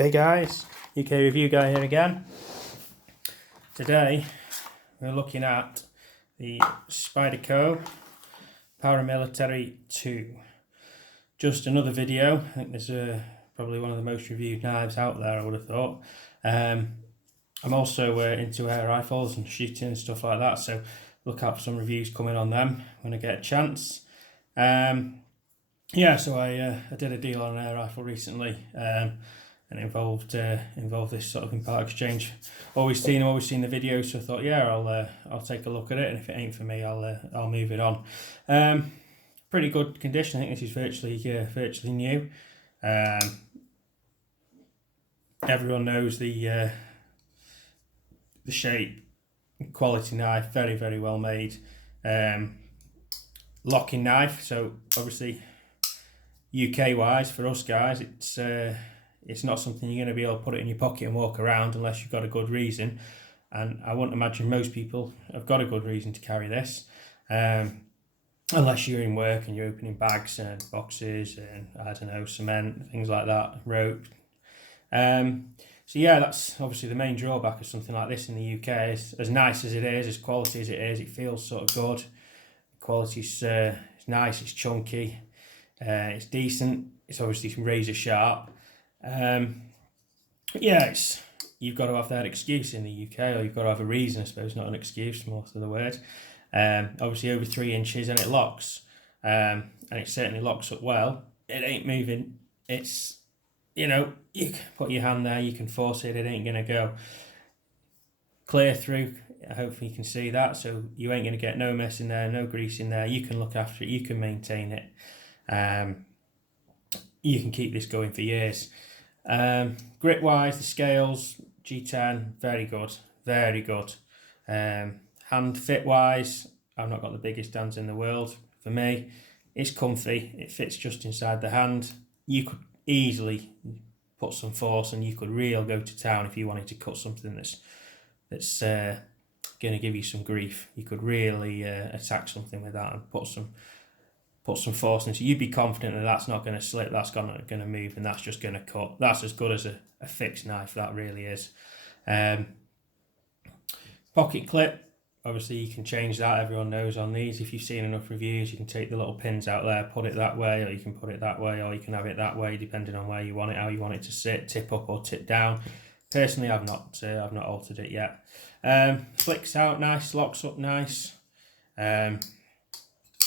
Okay guys, UK review guy here again. Today we're looking at the SPYDERCO Paramilitary 2. Just another video. I think this is probably one of the most reviewed knives out there, I would have thought. I'm also into air rifles and shooting and stuff like that, so look out for some reviews coming on them when I get a chance. Yeah, so I did a deal on an air rifle recently, and it involved this sort of in part exchange. Always seen the video, so I thought, yeah, I'll take a look at it, and if it ain't for me, I'll move it on. Pretty good condition. I think this is virtually new. Everyone knows the shape, quality knife, very well made. Locking knife, so obviously UK wise for us guys, it's not something you're going to be able to put it in your pocket and walk around unless you've got a good reason, and I wouldn't imagine most people have got a good reason to carry this, unless you're in work and you're opening bags and boxes and I don't know, cement, things like that, rope. So yeah, that's obviously the main drawback of something like this in the UK. Is as nice as it is, as quality as it is, it feels sort of good. The quality's it's nice, it's chunky, it's decent, it's obviously razor sharp. Yeah, you've got to have that excuse in the UK, or you've got to have a reason, I suppose, not an excuse, most of the word. Obviously over 3 inches, and it locks, and it certainly locks up well. It ain't moving. It's, you know, you can put your hand there, you can force it, it ain't gonna go clear through. Hopefully you can see that, so you ain't gonna get no mess in there, no grease in there. You can look after it, you can maintain it, you can keep this going for years. Grip wise, the scales, G10, very good. Hand fit wise, I've not got the biggest hands in the world. For me, it's comfy, it fits just inside the hand. You could easily put some force and you could really go to town if you wanted to cut something that's going to give you some grief. You could really attack something with that and put some force into it. You'd be confident that that's not going to slip, that's not going to move, and that's just going to cut. That's as good as a fixed knife, that really is. Pocket clip, obviously you can change that, everyone knows on these. If you've seen enough reviews, you can take the little pins out there, put it that way, or you can put it that way, or you can have it that way, depending on where you want it, how you want it to sit, tip up or tip down. Personally, I've not altered it yet. Flicks out nice, locks up nice.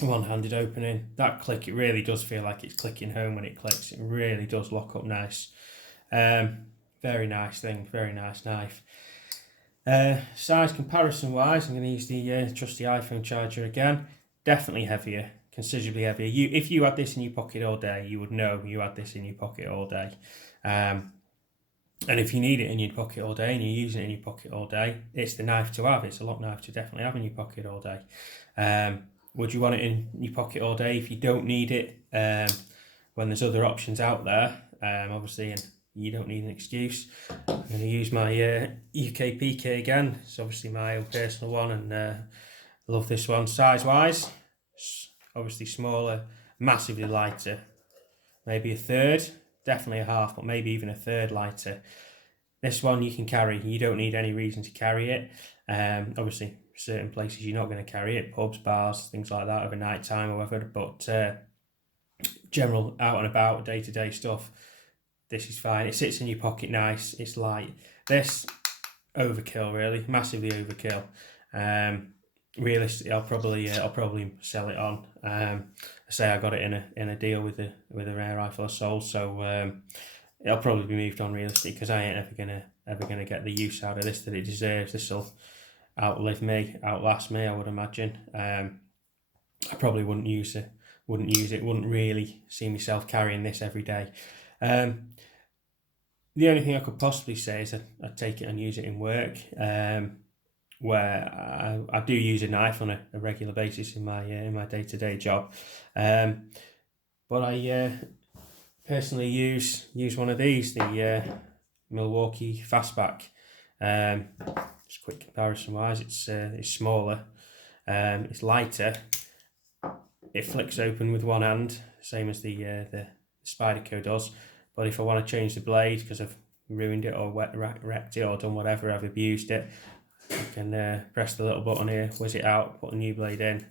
One-handed opening. That click, it really does feel like it's clicking home when it clicks. It really does lock up nice. Very nice thing, very nice knife. Size comparison wise, I'm going to use the trusty iPhone charger again. Definitely heavier, considerably heavier. If you had this in your pocket all day, you would know you had this in your pocket all day. And if you need it in your pocket all day and you're using it in your pocket all day, it's the knife to have. It's a lock knife to definitely have in your pocket all day. Would you want it in your pocket all day if you don't need it, when there's other options out there, obviously, and you don't need an excuse? I'm going to use my UK PK again. It's obviously my own personal one, and I love this one. Size wise, obviously smaller, massively lighter, maybe a third, definitely a half, but maybe even a third lighter. This one you can carry, you don't need any reason to carry it. Obviously certain places you're not going to carry it, pubs, bars, things like that, over night time or whatever, but general out and about day-to-day stuff, this is fine. It sits in your pocket nice, it's light. This, overkill really, massively overkill. Realistically, I'll probably sell it on. I say I got it in a deal with an air rifle I sold, so it'll probably be moved on realistically, because I ain't ever gonna get the use out of this that it deserves. This'll outlast me, I would imagine. I probably wouldn't use it, wouldn't really see myself carrying this every day. The only thing I could possibly say is I'd take it and use it in work, where I do use a knife on a regular basis in my day-to-day job, but I personally use one of these, the Milwaukee Fastback. Just quick comparison wise, it's smaller, it's lighter, it flicks open with one hand, same as the SPYDERCO does. But if I want to change the blade, because I've ruined it or wrecked it or done whatever, I've abused it, I can press the little button here, whiz it out, put a new blade in,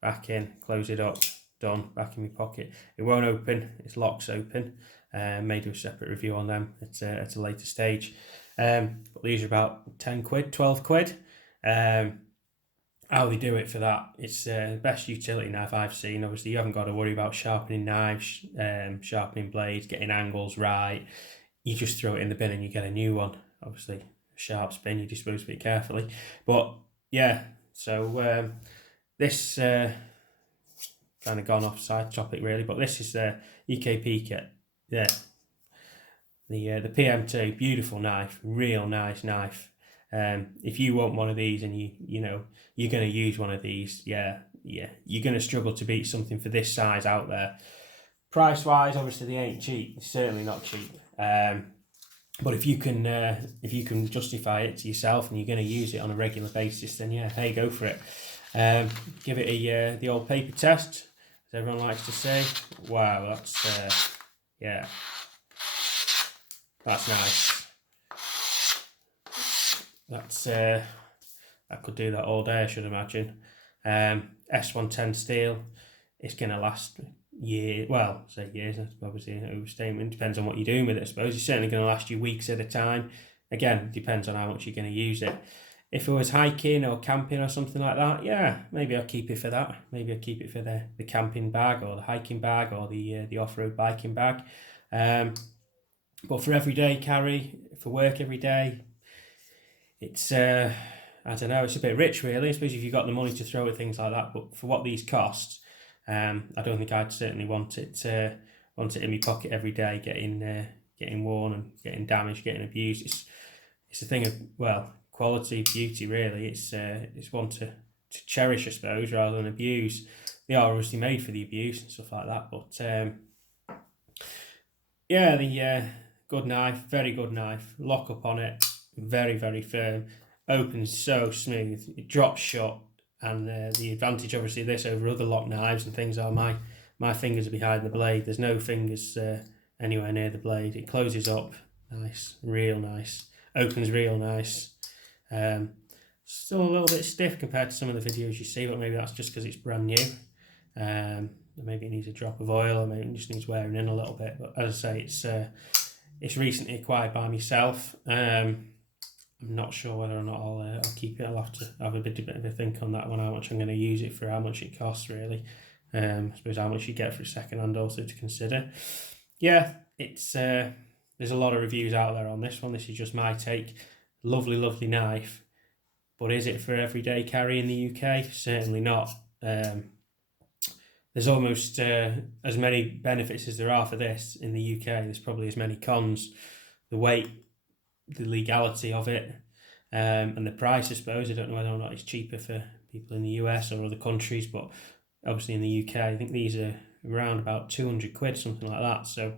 back in, close it up, done, back in my pocket. It won't open, its lock's open. May do a separate review on them at a later stage. But these are about 10 quid, 12 quid. How they do it for that, it's the best utility knife I've seen. Obviously you haven't got to worry about sharpening knives, sharpening blades, getting angles right. You just throw it in the bin and you get a new one. Obviously a sharp spin, you dispose of it carefully. But yeah, so this kind of gone off side topic really, but this is the EKP kit. Yeah, the PM2, beautiful knife, real nice knife. If you want one of these and you know you're going to use one of these, yeah, you're going to struggle to beat something for this size out there. Price wise, obviously they ain't cheap. It's certainly not cheap. But if you can justify it to yourself and you're going to use it on a regular basis, then yeah, hey, go for it. Give it the old paper test, as everyone likes to say. Wow, that's yeah, that's nice. That's I could do that all day, I should imagine. S110 steel, it's gonna last years. Well, say years, that's obviously an overstatement. Depends on what you're doing with it, I suppose. It's certainly going to last you weeks at a time. Again, depends on how much you're going to use it. If it was hiking or camping or something like that, yeah, maybe I'll keep it for that. Maybe I'll keep it for the camping bag or the hiking bag or the off-road biking bag. But for everyday carry, for work every day, it's I don't know, it's a bit rich really, especially if you've got the money to throw at things like that. But for what these cost, I don't think I'd certainly want it in my pocket every day, getting worn and getting damaged, getting abused. It's a thing of, well, quality, beauty really. It's one to cherish, I suppose, rather than abuse. They are obviously made for the abuse and stuff like that. But yeah, the good knife, very good knife. Lock up on it, very, very firm. Opens so smooth, it drops shut. And the advantage, obviously, of this over other lock knives and things are my fingers are behind the blade. There's no fingers anywhere near the blade. It closes up, nice, real nice. Opens real nice. Still a little bit stiff compared to some of the videos you see, but maybe that's just because it's brand new. Maybe it needs a drop of oil, or maybe it just needs wearing in a little bit. But as I say, it's recently acquired by myself. I'm not sure whether or not I'll keep it. I'll have to have a bit of a think on that one, how much I'm going to use it for, how much it costs really. I suppose how much you get for a second hand also to consider. Yeah, it's there's a lot of reviews out there on this one. This is just my take. Lovely, lovely knife. But is it for everyday carry in the UK? Certainly not. There's almost as many benefits as there are for this in the UK. There's probably as many cons. The weight, the legality of it, and the price, I suppose. I don't know whether or not it's cheaper for people in the US or other countries, but obviously in the UK I think these are around about 200 quid, something like that. So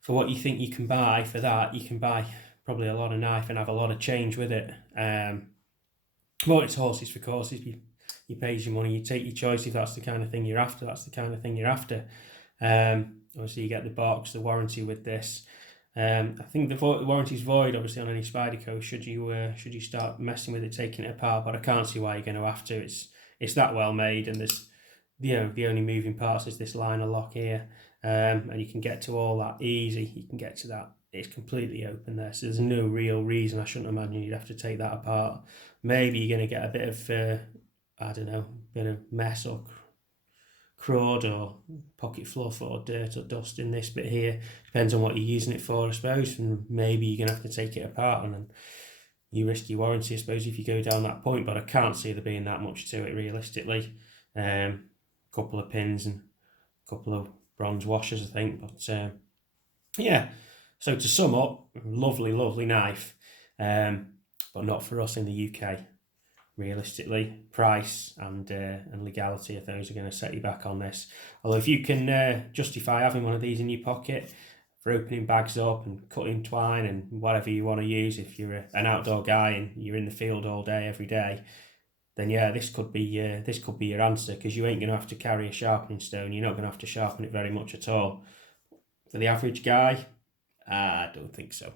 for what you think you can buy for that, you can buy probably a lot of knife and have a lot of change with it. Well, it's horses for courses. You pay your money, you take your choice. If that's the kind of thing you're after, that's the kind of thing you're after. Obviously you get the box, the warranty with this. I think the warranty's void, obviously, on any Spyderco should you start messing with it, taking it apart. But I can't see why you're going to have to. It's that well made, and there's the only moving parts is this liner lock here, and you can get to all that easy. You can get to that. It's completely open there, so there's no real reason. I shouldn't imagine you'd have to take that apart. Maybe you're going to get a bit of I don't know, bit of mess or crud or pocket fluff or dirt or dust in this bit here. Depends on what you're using it for, I suppose, and maybe you're going to have to take it apart and then you risk your warranty, I suppose, if you go down that point. But I can't see there being that much to it realistically. Couple of pins and a couple of bronze washers, I think. But yeah, so to sum up, lovely, lovely knife, but not for us in the UK. Realistically, price and legality of those are going to set you back on this. Although if you can justify having one of these in your pocket for opening bags up and cutting twine and whatever you want to use, if you're an outdoor guy and you're in the field all day every day, then yeah, this could be your answer, because you ain't going to have to carry a sharpening stone. You're not going to have to sharpen it very much at all. For the average guy, I don't think so.